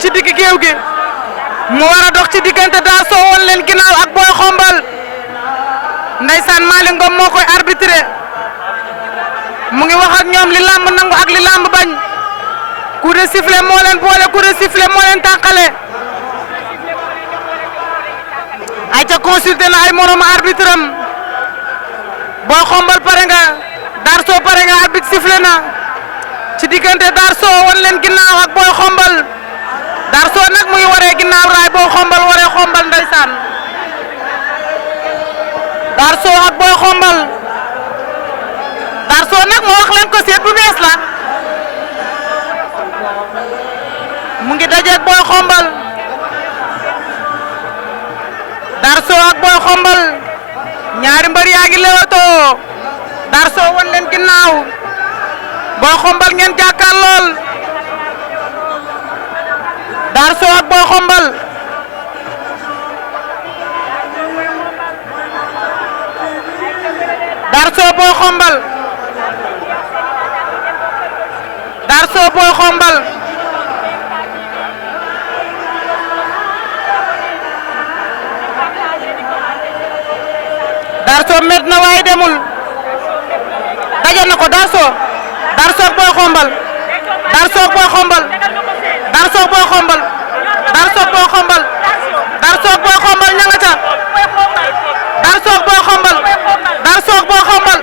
ci digg géew gi mu war a dox ci diggante Darso woon leen ginnaaw ak Boy Xombal ndeysaan Malick Ngom moo koy arbitré mu ngi wax ak ñoom li lamb nangu ak li lamb bañ coup de sifflet moo leen boole coup de sifflet moo leen tàqale ay ca consulté na ay moromu arbitre am Boy Xombal pare nga Darso pare nga arbitre sifflet na ci diggante Darso woon leen ginnaaw ak Boy Xombal Darso nag mu ngi waree ginnaaw raay Boy Xombal waree xombal ndeysaan Darso ak Boy Xombal Darso nag moo wax leen ko seet bu bees la mu ngi dajeeg Boy Xombal Darso ak Boy Xombal ñaari mbër yaa ngi leewatoo Darso won leen ginnaaw Boy Xombal ngeen jàkkaar lool Darso ak Boy Xombal Darso Boy Xombal Darso Boy Xombal Darso met na waaye demul daje na ko Darso Boy Xombal Darso Boy Xombal Darso Boy Xombal Darso Boy Xombal Darso Boy Xombal ña nga ca Darso Boy Xombal Darso Boy Xombal